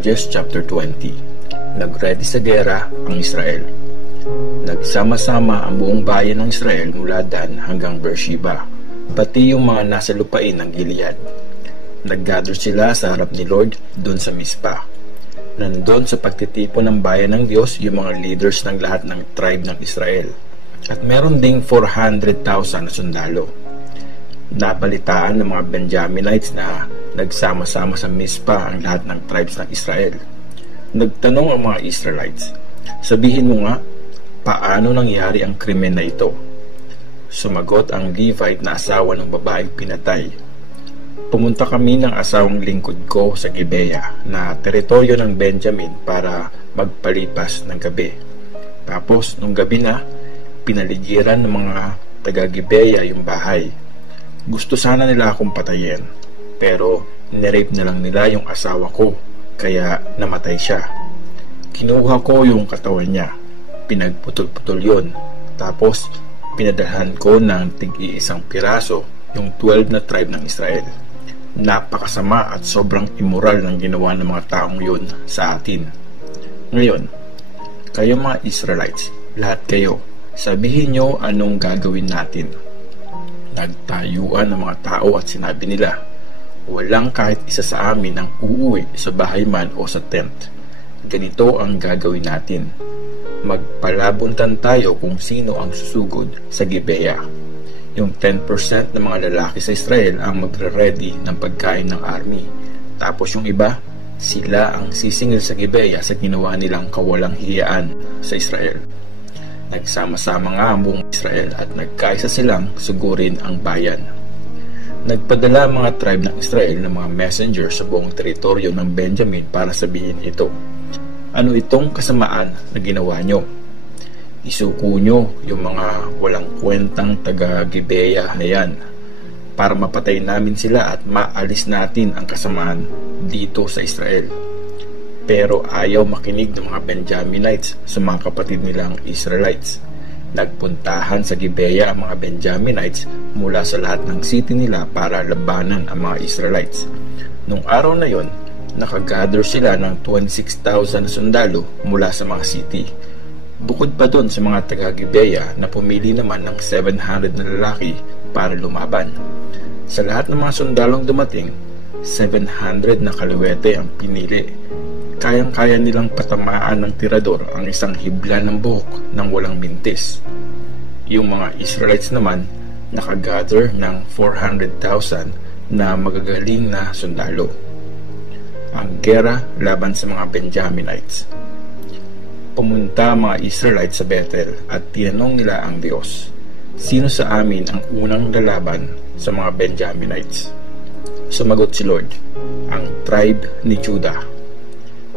Judges chapter 20. Nagready sa gera ang Israel. Nagsama-sama ang buong bayan ng Israel mula Dan hanggang Beersheba, pati yung mga nasa lupain ng Gilead. Nag-gather sila sa harap ni Lord doon sa Mispa. Nandun sa pagtitipon ng bayan ng Diyos yung mga leaders ng lahat ng tribe ng Israel. At meron ding 400,000 na sundalo. Nabalitaan ng mga Benjaminites na nagsama-sama sa Mispa ang lahat ng tribes ng Israel. Nagtanong ang mga Israelites, "Sabihin mo nga, paano nangyari ang krimen na ito?" Sumagot ang Levite na asawa ng babaeng pinatay, "Pumunta kami ng asawang lingkod ko sa Gibeah na teritoryo ng Benjamin para magpalipas ng gabi. Tapos nung gabi na, pinaligiran ng mga taga-Gibeah yung bahay. Gusto sana nila akong patayin, pero nirape na lang nila yung asawa ko, kaya namatay siya. Kinuha ko yung katawan niya, pinagputol-putol yun, tapos pinadalhan ko ng tig-iisang piraso yung 12 na tribe ng Israel. Napakasama at sobrang immoral ng ginawa ng mga taong yun sa atin. Ngayon, kayo mga Israelites, lahat kayo, sabihin nyo anong gagawin natin." Nagtayuan ng mga tao at sinabi nila, "Walang kahit isa sa amin ang uuwi sa bahay man o sa tent. Ganito ang gagawin natin. Magpalabuntan tayo kung sino ang susugod sa Gibeah. Yung 10% ng mga lalaki sa Israel ang magre-ready ng pagkain ng army. Tapos yung iba, sila ang sisingil sa Gibeah sa ginawa nilang kawalang hiyaan sa Israel." Nagsama-sama nga ang buong Israel at nagkaisa silang sugurin ang bayan. Nagpadala ang mga tribe ng Israel ng mga messenger sa buong teritoryo ng Benjamin para sabihin ito, "Ano itong kasamaan na ginawa nyo? Isuko nyo yung mga walang kwentang taga-Gibeah na yan para mapatay namin sila at maalis natin ang kasamaan dito sa Israel." Pero ayaw makinig ng mga Benjaminites sa mga kapatid nilang Israelites. Nagpuntahan sa Gibeah ang mga Benjaminites mula sa lahat ng city nila para labanan ang mga Israelites. Nung araw na yon, nakagather sila ng 26,000 sundalo mula sa mga city. Bukod pa doon sa mga taga-Gibeah na pumili naman ng 700 na lalaki para lumaban. Sa lahat ng mga sundalong dumating, 700 na kaliwete ang pinili. Kayang-kaya nilang patamaan ng tirador ang isang hibla ng buhok ng walang mintis. Yung mga Israelites naman nakagather ng 400,000 na magagaling na sundalo. Ang gera laban sa mga Benjaminites. Pumunta ang mga Israelites sa Bethel at tinanong nila ang Diyos, "Sino sa amin ang unang lalaban sa mga Benjaminites?" Sumagot si Lord, "Ang tribe ni Judah."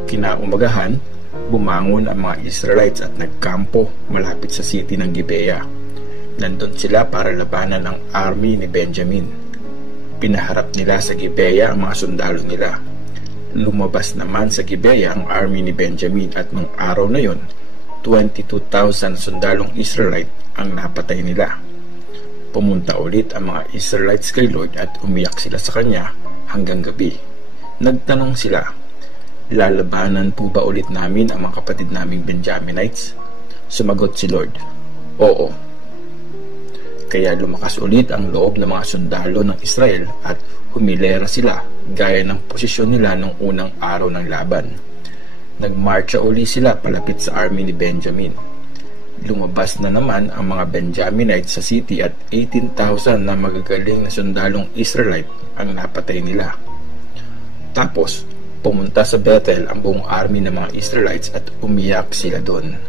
Kinaumagahan, bumangon ang mga Israelites at nagkampo malapit sa city ng Gibeah. Nandun sila para labanan ang army ni Benjamin. Pinaharap nila sa Gibeah ang mga sundalo nila. Lumabas naman sa Gibeah ang army ni Benjamin at nung araw na yon, 22,000 sundalong Israelite ang napatay nila. Pumunta ulit ang mga Israelites kay Lord at umiyak sila sa kanya hanggang gabi. Nagtanong sila, "Lalabanan po ba ulit namin ang mga kapatid naming Benjaminites?" Sumagot si Lord, "Oo." Kaya lumakas ulit ang loob ng mga sundalo ng Israel at humilera sila gaya ng posisyon nila nung unang araw ng laban. Nagmarcha uli sila palapit sa army ni Benjamin. Lumabas na naman ang mga Benjaminites sa city at 18,000 na magagaling na sundalong Israelite ang napatay nila. Tapos, pumunta sa Bethel ang buong army ng mga Israelites at umiyak sila doon.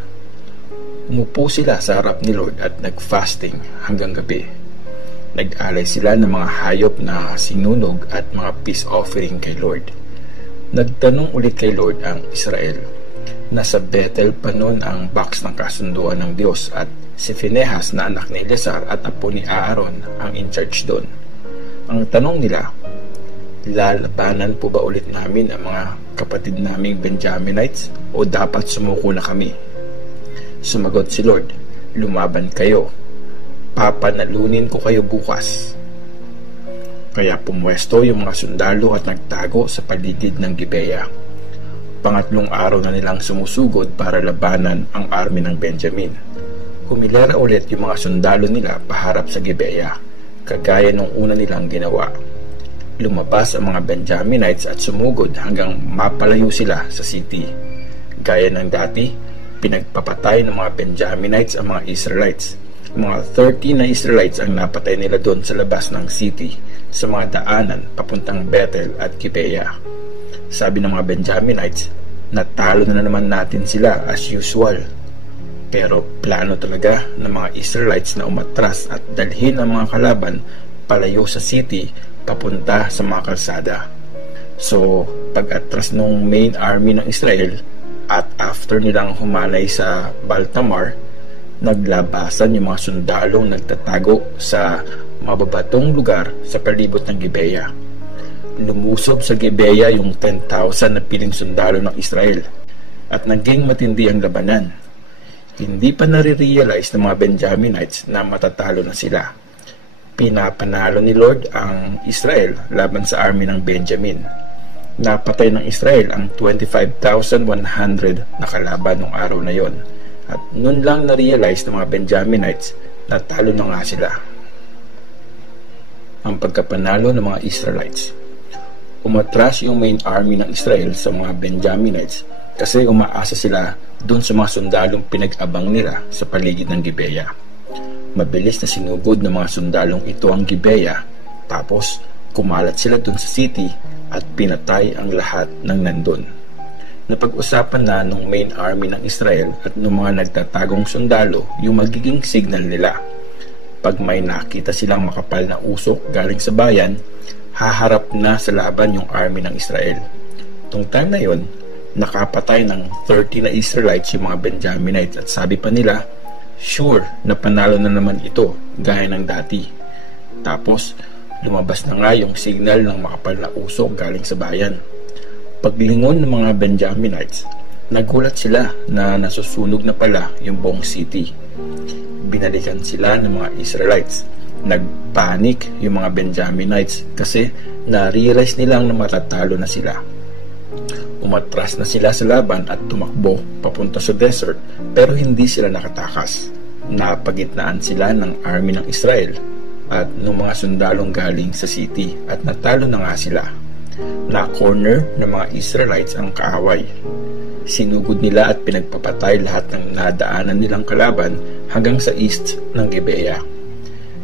Umupo sila sa harap ni Lord at nag-fasting hanggang gabi. Nag-alay sila ng mga hayop na sinunog at mga peace offering kay Lord. Nagtanong ulit kay Lord ang Israel. Nasa Bethel pa noon ang box ng kasunduan ng Diyos at si Phinehas na anak ni Eleazar at apo ni Aaron ang in charge doon. Ang tanong nila, "Lalabanan po ba ulit namin ang mga kapatid naming Benjaminites o dapat sumuko na kami?" Sumagot si Lord, "Lumaban kayo. Papanalunin ko kayo bukas." Kaya pumwesto yung mga sundalo at nagtago sa paligid ng Gibeah. pangatlong araw na nilang sumusugod para labanan ang army ng Benjamin. Humilera ulit yung mga sundalo nila paharap sa Gibeah, kagaya nung una nilang ginawa. Lumabas ang mga Benjaminites at sumugod hanggang mapalayo sila sa city. Gaya ng dati, pinagpapatay ng mga Benjaminites ang mga Israelites. Mga 30 na Israelites ang napatay nila doon sa labas ng city, sa mga daanan papuntang Bethel at Gibeah. Sabi ng mga Benjaminites, natalo na naman natin sila as usual. Pero plano talaga ng mga Israelites na umatras at dalhin ang mga kalaban palayo sa city papunta sa mga kalsada. So, pag-atras ng main army ng Israel at after nilang humanay sa Baltamar, naglabasan yung mga sundalong nagtatago sa mababatong lugar sa palibot ng Gibeah. Lumusob sa Gibeah yung 10,000 na piling sundalo ng Israel at naging matindi ang labanan. Hindi pa nare-realize ng mga Benjaminites na matatalo na sila. Pinapanalo ni Lord ang Israel laban sa army ng Benjamin. Napatay ng Israel ang 25,100 na kalaban ng araw na yon. At nun lang na-realize ng mga Benjaminites na talo na nga sila. Ang pagkapanalo ng mga Israelites. Umatras yung main army ng Israel sa mga Benjaminites kasi umaasa sila doon sa mga sundalong pinag-abang nila sa paligid ng Gibeah. Mabilis na sinugod ng mga sundalong ito ang Gibeah, tapos kumalat sila doon sa city at pinatay ang lahat ng nandun. Napag-usapan na ng main army ng Israel at ng mga nagtatagong sundalo yung magiging signal nila. Pag may nakita silang makapal na usok galing sa bayan, haharap na sa laban yung army ng Israel. Tung time na yon, nakapatay ng 30 na Israelites yung mga Benjaminites at sabi pa nila, sure na panalo na naman ito gaya ng dati. Tapos lumabas na nga yung signal ng makapal na usok galing sa bayan. Paglingon ng mga Benjaminites, nagulat sila na nasusunog na pala yung buong city. Binalikan sila ng mga Israelites. Nagpanik yung mga Benjaminites kasi na-realize nilang na matatalo na sila. Umatras na sila sa laban at tumakbo papunta sa desert pero hindi sila nakatakas. Napagitnaan sila ng army ng Israel at ng mga sundalong galing sa city at natalo na nga sila. Na-corner ng mga Israelites ang kaaway. Sinugod nila at pinagpapatay lahat ng nadaanan nilang kalaban hanggang sa east ng Gibeah.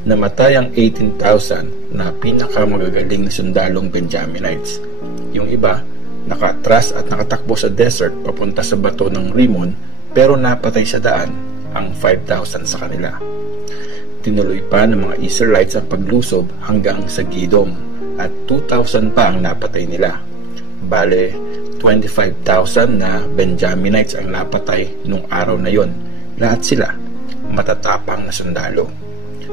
Namatay ang 18,000 na pinakamagagaling na sundalong Benjaminites. Yung iba, nakatras at nakatakbo sa desert papunta sa bato ng Rimmon pero napatay sa daan ang 5,000 sa kanila. Tinuloy pa ng mga Israelites ang paglusob hanggang sa Gidom at 2,000 pa ang napatay nila. Bale, 25,000 na Benjaminites ang napatay nung araw na yon. Lahat sila matatapang na sundalo.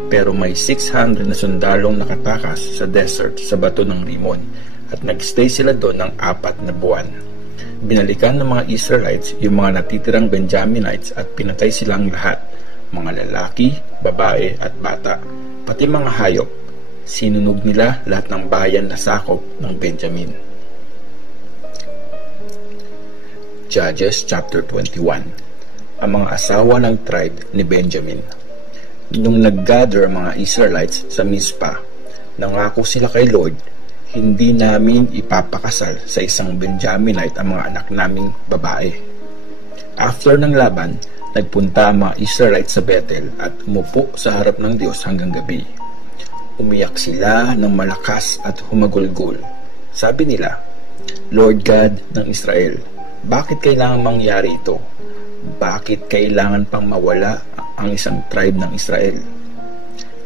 Pero may 600 na sundalong nakatakas sa desert sa bato ng Rimmon at nagstay sila doon ng 4 na buwan. Binalikan ng mga Israelites yung mga natitirang Benjaminites at pinatay silang lahat, mga lalaki, babae at bata, pati mga hayop. Sinunog nila lahat ng bayan na sakop ng Benjamin. Judges chapter 21. Ang mga asawa ng tribe ni Benjamin. Nung nag-gather ang mga Israelites sa Mizpah, nangako sila kay Lord, hindi namin ipapakasal sa isang Benjaminite ang mga anak naming babae. After ng laban, nagpunta ang mga Israelites sa Bethel at umupo sa harap ng Diyos hanggang gabi. Umiyak sila ng malakas at humagulgol. Sabi nila, Lord God ng Israel, bakit kailangan mangyari ito? Bakit kailangan pang mawala ang isang tribe ng Israel?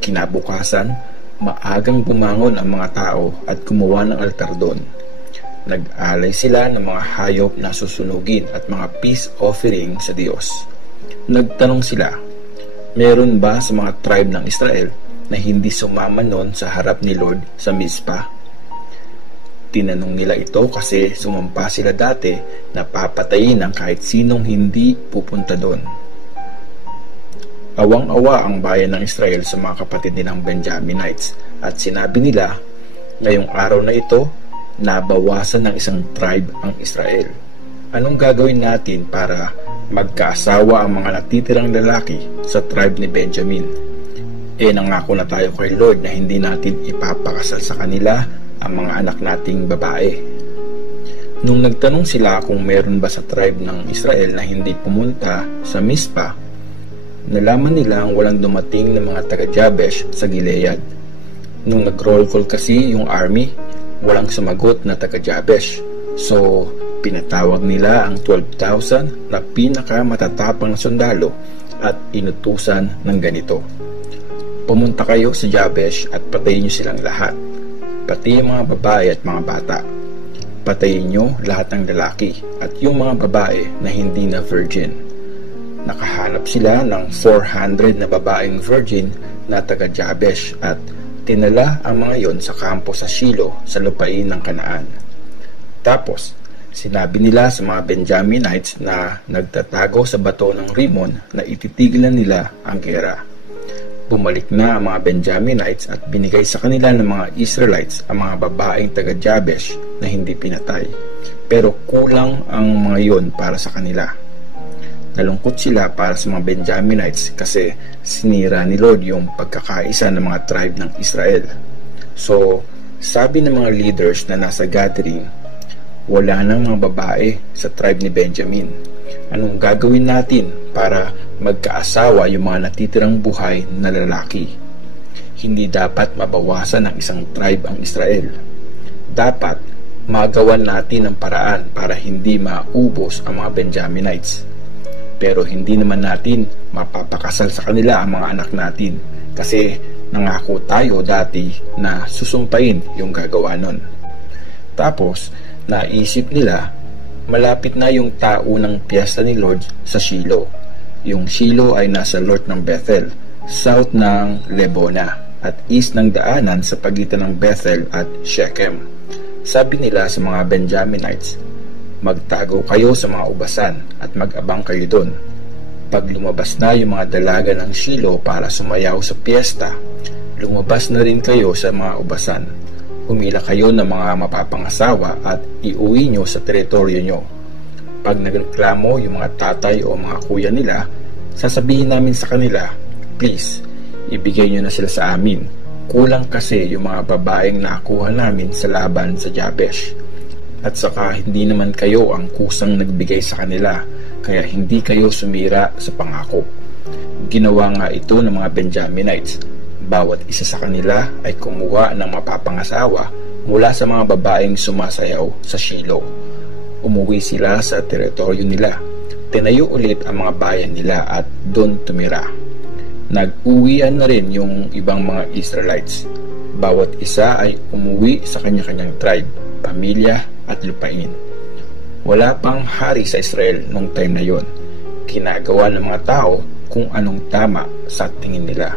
Kinabukasan, maagang bumangon ang mga tao at gumawa ng altar doon. Nag-alay sila ng mga hayop na susunugin at mga peace offering sa Diyos. Nagtanong sila, meron ba sa mga tribe ng Israel na hindi sumama noon sa harap ni Lord sa Mizpah? Tinanong nila ito kasi sumampa sila dati na papatayin ng kahit sinong hindi pupunta doon. Awang-awa ang bayan ng Israel sa mga kapatid nilang Benjaminites at sinabi nila, ngayong araw na ito, nabawasan ng isang tribe ang Israel. Anong gagawin natin para magkaasawa ang mga natitirang lalaki sa tribe ni Benjamin? Nangako na tayo kay Lord na hindi natin ipapakasal sa kanila ang mga anak nating babae. Nung nagtanong sila kung meron ba sa tribe ng Israel na hindi pumunta sa Mizpah, nalaman nila ang walang dumating ng mga taga-Jabesh sa Gilead. Nung nag-roll call kasi yung army, walang sumagot na taga-Jabesh. So, pinatawag nila ang 12,000 na pinakamatatapang na sundalo at inutusan ng ganito: pumunta kayo sa Jabesh at patayin niyo silang lahat, pati yung mga babae at mga bata. Patayin niyo lahat ng lalaki at yung mga babae na hindi na virgin. Nakahanap sila ng 400 na babaeng virgin na taga Jabesh at tinala ang mga yon sa kampo sa Shilo sa lupain ng Kanaan. Tapos, sinabi nila sa mga Benjaminites na nagtatago sa bato ng Rimon na ititigilan nila ang gera. Bumalik na ang mga Benjaminites at binigay sa kanila ng mga Israelites ang mga babaeng taga Jabesh na hindi pinatay. Pero kulang ang mga yon para sa kanila. Nalungkot sila para sa mga Benjaminites kasi sinira ni Lord yung pagkakaisa ng mga tribe ng Israel. So, sabi ng mga leaders na nasa gathering, wala nang mga babae sa tribe ni Benjamin. Anong gagawin natin para magkaasawa yung mga natitirang buhay na lalaki? Hindi dapat mabawasan ng isang tribe ang Israel. Dapat magawan natin ang paraan para hindi maubos ang mga Benjaminites. Pero hindi naman natin mapapakasal sa kanila ang mga anak natin kasi nangako tayo dati na susumpain yung gagawa nun. Tapos, naisip nila, malapit na yung taunang piyesta ni Lord sa Shilo. Yung Shilo ay nasa north ng Bethel, south ng Lebona, at east ng daanan sa pagitan ng Bethel at Shechem. Sabi nila sa mga Benjaminites, magtago kayo sa mga ubasan at mag-abang kayo doon. Pag lumabas na yung mga dalaga ng Shilo para sumayaw sa piyesta, lumabas na rin kayo sa mga ubasan. Humila kayo ng mga mapapangasawa at iuwi nyo sa teritoryo nyo. Pag nagreklamo yung mga tatay o mga kuya nila, sasabihin namin sa kanila, please, ibigay nyo na sila sa amin. Kulang kasi yung mga babaeng nakuha namin sa laban sa Jabesh. At saka hindi naman kayo ang kusang nagbigay sa kanila, kaya hindi kayo sumira sa pangako. Ginawa nga ito ng mga Benjaminites. Bawat isa sa kanila ay kumuha ng mapapangasawa mula sa mga babaeng sumasayaw sa Shilo. Umuwi sila sa teritoryo nila. Tinayo ulit ang mga bayan nila at doon tumira. Nag-uwian na rin yung ibang mga Israelites. Bawat isa ay umuwi sa kanya-kanyang tribe, pamilya at lupain. Wala pang hari sa Israel nung time na yon. Ginagawa ng mga tao kung anong tama sa tingin nila.